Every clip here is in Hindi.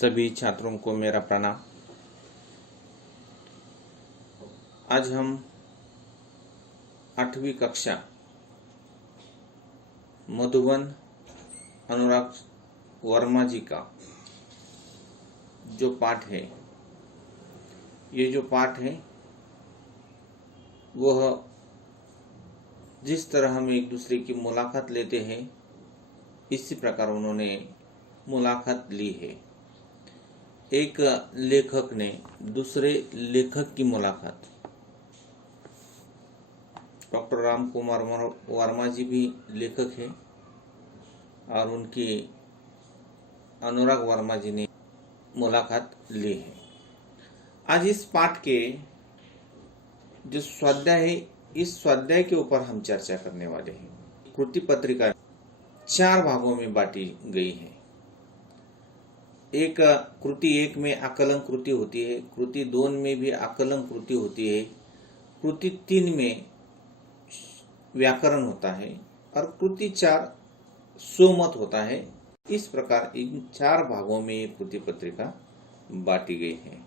सभी छात्रों को मेरा प्रणाम। आज हम 8वीं कक्षा मधुबन अनुराग वर्मा जी का जो पाठ है, ये जो पाठ है वह जिस तरह हम एक दूसरे की मुलाकात लेते हैं, इसी प्रकार उन्होंने मुलाकात ली है। एक लेखक ने दूसरे लेखक की मुलाकात। डॉक्टर राम कुमार वर्मा जी भी लेखक हैं और उनकी अनुराग वर्मा जी ने मुलाकात ली है। आज इस पाठ के जो स्वाध्याय है, इस स्वाध्याय के ऊपर हम चर्चा करने वाले हैं। कृति पत्रिका 4 भागों में बांटी गई है। एक कृति 1 में आकलन कृति होती है, कृति 2 में भी आकलन कृति होती है, कृति 3 में व्याकरण होता है और कृति 4 सोमत होता है। इस प्रकार इन 4 भागों में एक कृति पत्रिका बांटी गई है।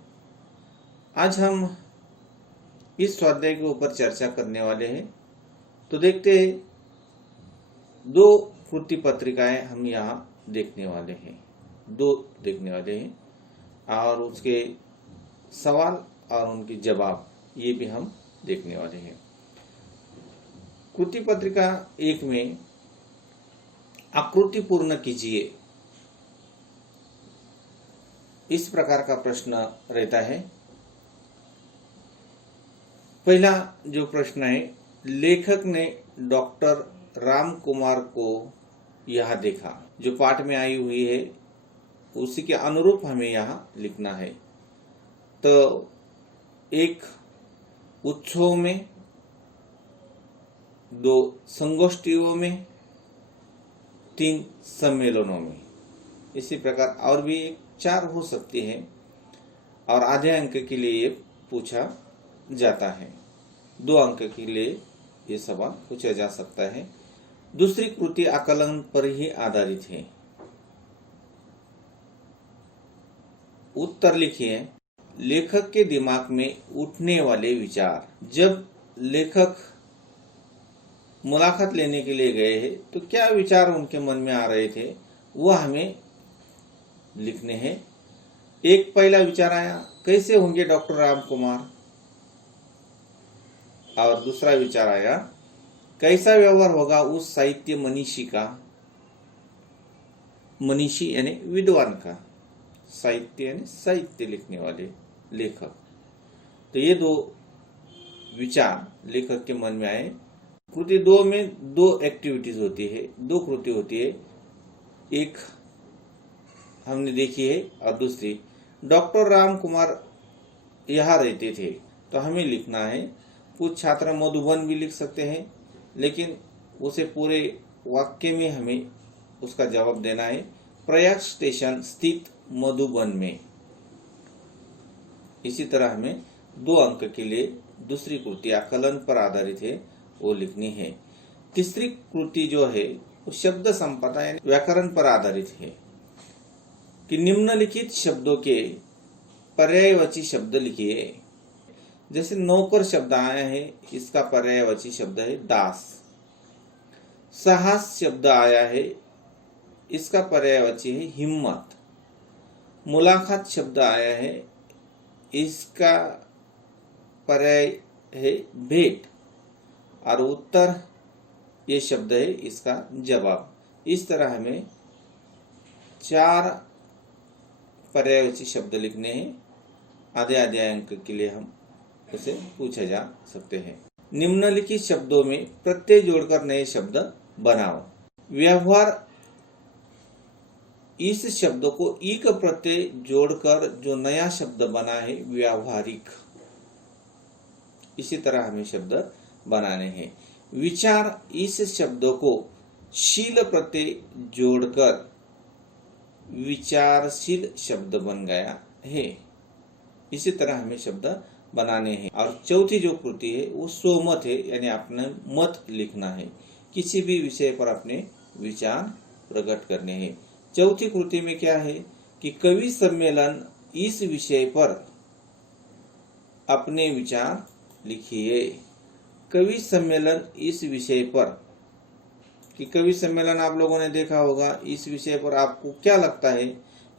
आज हम इस स्वाध्याय के ऊपर चर्चा करने वाले हैं। तो देखते हैं, 2 कृति पत्रिकाएं हम यहाँ देखने वाले हैं, 2 देखने वाले हैं और उसके सवाल और उनके जवाब ये भी हम देखने वाले हैं। कृति पत्रिका 1 में आकृति पूर्ण कीजिए, इस प्रकार का प्रश्न रहता है। पहला जो प्रश्न है, लेखक ने डॉक्टर राम कुमार को यह देखा। जो पाठ में आई हुई है उसी के अनुरूप हमें यहाँ लिखना है। तो एक उत्सव में, 2 संगोष्ठियों में, 3 सम्मेलनों में, इसी प्रकार और भी 4 हो सकती है और आधे अंक के लिए ये पूछा जाता है। 2 अंक के लिए ये सवाल पूछा जा सकता है। दूसरी कृति आकलन पर ही आधारित है। उत्तर लिखिए, लेखक के दिमाग में उठने वाले विचार। जब लेखक मुलाकात लेने के लिए गए हैं तो क्या विचार उनके मन में आ रहे थे, वह हमें लिखने हैं। एक पहला विचार आया, कैसे होंगे डॉक्टर राम कुमार। और दूसरा विचार आया, कैसा व्यवहार होगा उस साहित्य मनीषी का। मनीषी यानी विद्वान का, साहित्य यानी साहित्य लिखने वाले लेखक। तो ये 2 विचार लेखक के मन में आए। कृति 2 में 2 एक्टिविटीज होती है, 2 कृति होती है। एक हमने देखी है और दूसरी, डॉक्टर राम कुमार यहाँ रहते थे। तो हमें लिखना है, कुछ छात्र मधुबन भी लिख सकते हैं, लेकिन उसे पूरे वाक्य में हमें उसका जवाब देना है। प्रयाग स्टेशन स्थित मधुबन में। इसी तरह हमें 2 अंक के लिए दूसरी कृति आकलन पर आधारित है, वो लिखनी है। तीसरी कृति जो है वो शब्द संपदा यानी व्याकरण पर आधारित है कि निम्नलिखित शब्दों के पर्यायवाची शब्द लिखिए। जैसे नौकर शब्द आया है, इसका पर्यायवाची शब्द है दास। साहस शब्द आया है, इसका पर्यायवाची है हिम्मत। मुलाकात शब्द आया है, इसका पर्याय है भेंट। और उत्तर ये शब्द है, इसका जवाब। इस तरह हमें 4 पर्यायवाची शब्द लिखने हैं। आधे आधे अंक के लिए हम उसे पूछा जा सकते हैं। निम्नलिखित शब्दों में प्रत्यय जोड़कर नए शब्द बनाओ। व्यवहार, इस शब्द को एक प्रत्यय जोड़कर जो नया शब्द बना है व्यावहारिक। इसी तरह हमें शब्द बनाने हैं। विचार, इस शब्द को शील प्रत्यय जोड़कर विचारशील शब्द बन गया है। इसी तरह हमें शब्द बनाने हैं। और चौथी जो कृति है वो सोमत है, यानी अपना मत लिखना है। किसी भी विषय पर अपने विचार प्रकट करने हैं। चौथी कृति में क्या है कि कवि सम्मेलन इस विषय पर अपने विचार लिखिए। कवि सम्मेलन इस विषय पर, कि कवि सम्मेलन आप लोगों ने देखा होगा, इस विषय पर आपको क्या लगता है,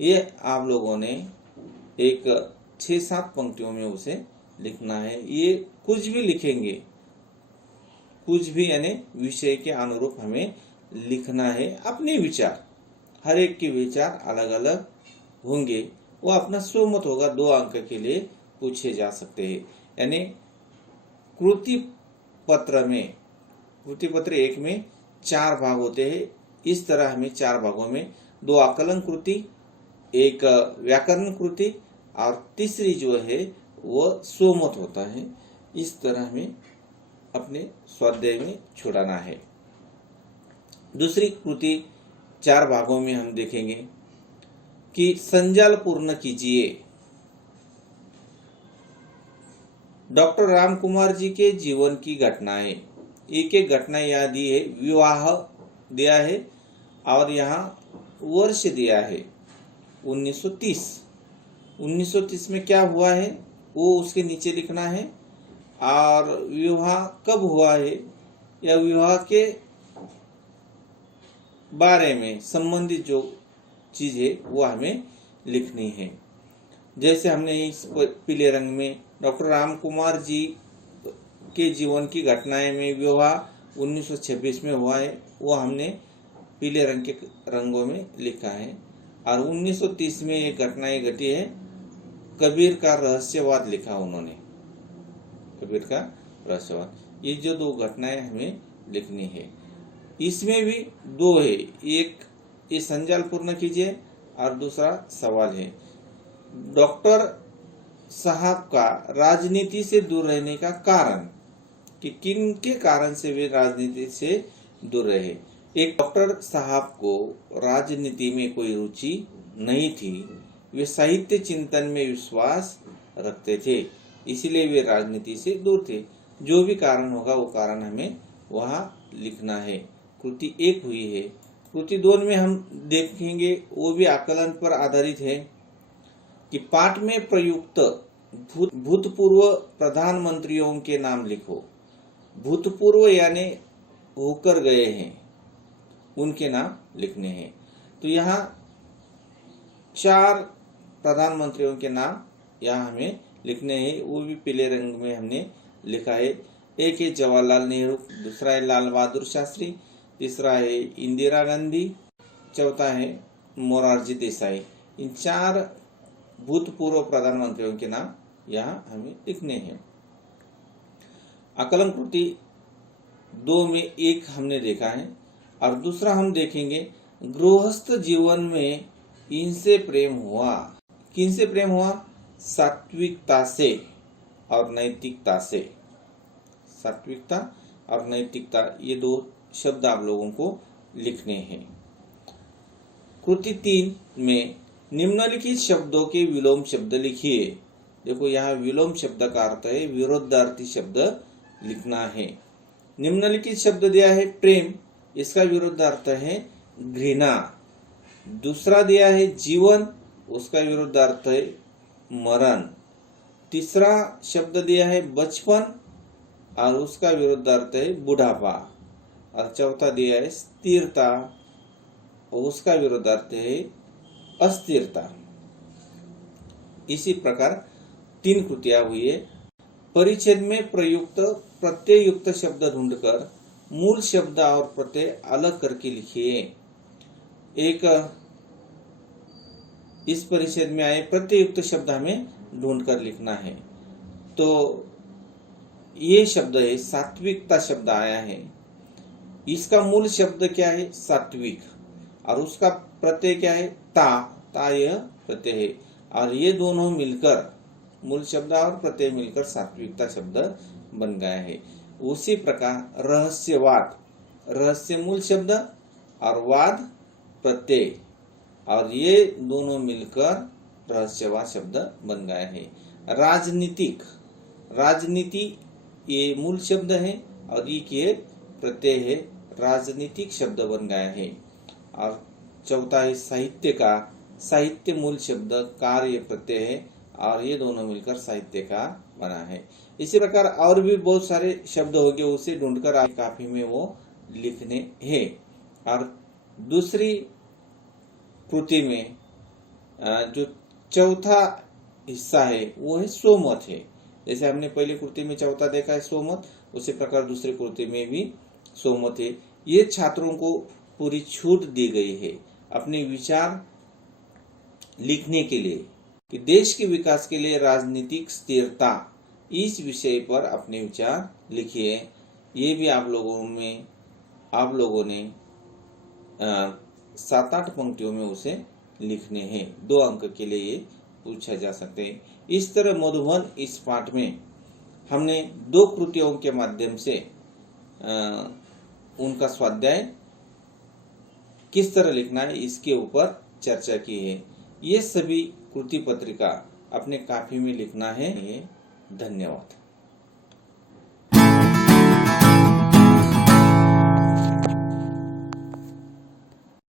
ये आप लोगों ने एक 6-7 पंक्तियों में उसे लिखना है। ये कुछ भी लिखेंगे, कुछ भी यानी विषय के अनुरूप हमें लिखना है। अपने विचार, हर एक के विचार अलग अलग होंगे, वो अपना स्वमत होगा। 2 अंक के लिए पूछे जा सकते हैं। यानी कृति पत्र में, कृति पत्र 1 में 4 भाग होते हैं। इस तरह हमें 4 भागों में 2 आकलन कृति, 1 व्याकरण कृति और तीसरी जो है वो स्वमत होता है। इस तरह हमें अपने स्वाध्याय में छुड़ाना है। दूसरी कृति 4 भागों में हम देखेंगे कि संजाल पूर्ण कीजिए। डॉक्टर राम कुमार जी के जीवन की घटनाएं, एक एक घटना यहाँ दी है। विवाह दिया है और यहाँ वर्ष दिया है 1930। 1930 में क्या हुआ है वो उसके नीचे लिखना है, और विवाह कब हुआ है या विवाह के बारे में संबंधित जो चीज है वो हमें लिखनी है। जैसे हमने इस पीले रंग में डॉक्टर राम कुमार जी के जीवन की घटनाएं में विवाह 1926 में हुआ है, वो हमने पीले रंग के रंगों में लिखा है। और 1930 में ये घटनाएं घटी है। कबीर का रहस्यवाद लिखा उन्होंने, कबीर का रहस्यवाद। ये जो 2 घटनाएं हमें लिखनी है। इसमें भी 2 है, एक ये संजाल पूर्ण कीजिए और दूसरा सवाल है डॉक्टर साहब का राजनीति से दूर रहने का कारण, कि किन के कारण से वे राजनीति से दूर रहे। एक, डॉक्टर साहब को राजनीति में कोई रुचि नहीं थी, वे साहित्य चिंतन में विश्वास रखते थे, इसलिए वे राजनीति से दूर थे। जो भी कारण होगा वो कारण हमें वहाँ लिखना है। कृति 1 हुई है। कृति 2 में हम देखेंगे, वो भी आकलन पर आधारित है कि पाठ में प्रयुक्त भूतपूर्व प्रधानमंत्रियों के नाम लिखो। भूतपूर्व यानी होकर गए हैं, उनके नाम लिखने हैं। तो यहाँ 4 प्रधानमंत्रियों के नाम यहाँ हमें लिखने हैं, वो भी पीले रंग में हमने लिखा है। एक है जवाहरलाल नेहरू, दूसरा है लाल बहादुर शास्त्री, तीसरा है इंदिरा गांधी, चौथा है मोरारजी देसाई। इन 4 भूतपूर्व प्रधानमंत्रियों के नाम यहाँ हमें लिखने हैं। आकलन कृति 2 में 1 हमने देखा है, और दूसरा हम देखेंगे गृहस्थ जीवन में इनसे प्रेम हुआ। किनसे प्रेम हुआ? सात्विकता से और नैतिकता से। सात्विकता और नैतिकता, ये 2 शब्द आप लोगों को लिखने हैं। कृति 3 में निम्नलिखित शब्दों के विलोम शब्द लिखिए। देखो यहाँ विलोम शब्द का अर्थ है विरोधार्थी शब्द लिखना है। निम्नलिखित शब्द दिया है प्रेम, इसका विरोधार्थ है घृणा। दूसरा दिया है जीवन, उसका विरोधार्थ है मरण। तीसरा शब्द दिया है बचपन और उसका विरोधार्थ है बुढ़ापा। और चौथा दिया है स्थिरता और उसका विरोधार्थ है अस्थिरता। इसी प्रकार 3 कृतियां हुई है। परिच्छेद में प्रयुक्त प्रत्ययुक्त शब्द ढूंढकर मूल शब्द और प्रत्यय अलग करके लिखिए। एक इस परिच्छेद में आए प्रत्ययुक्त शब्द हमें ढूंढकर लिखना है। तो ये शब्द है सात्विकता शब्द आया है, इसका मूल शब्द क्या है? सात्विक, और उसका प्रत्यय क्या है? ता यह प्रत्यय है, और ये दोनों मिलकर मूल शब्द और प्रत्यय मिलकर सात्विकता शब्द बन गया है। उसी प्रकार रहस्यवाद, रहस्य मूल शब्द और वाद प्रत्यय, और ये दोनों मिलकर रहस्यवाद शब्द बन गया है। राजनीतिक, राजनीति ये मूल शब्द है और ये प्रत्यय है, राजनीतिक शब्द बन गया है। और चौथा है साहित्य का, साहित्य मूल शब्द कार्य प्रत्यय है और ये दोनों मिलकर साहित्यकार बना है। इसी प्रकार और भी बहुत सारे शब्द हो गए, उसे ढूंढकर आप काफी में वो लिखने हैं। और दूसरी कृति में जो चौथा हिस्सा है वो है सोमत है। जैसे हमने पहली कृति में चौथा देखा है सोमत, उसी प्रकार दूसरी कृति में भी सोमत है। ये छात्रों को पूरी छूट दी गई है अपने विचार लिखने के लिए कि देश के विकास के लिए राजनीतिक स्थिरता, इस विषय पर अपने विचार लिखिए। ये भी आप लोगों ने 7-8 पंक्तियों में उसे लिखने हैं। 2 अंक के लिए ये पूछा जा सकते हैं। इस तरह मधुबन इस पाठ में हमने 2 कृतियों के माध्यम से उनका स्वाध्याय किस तरह लिखना है इसके ऊपर चर्चा की है। ये सभी कृति पत्रिका अपने काफी में लिखना है। धन्यवाद।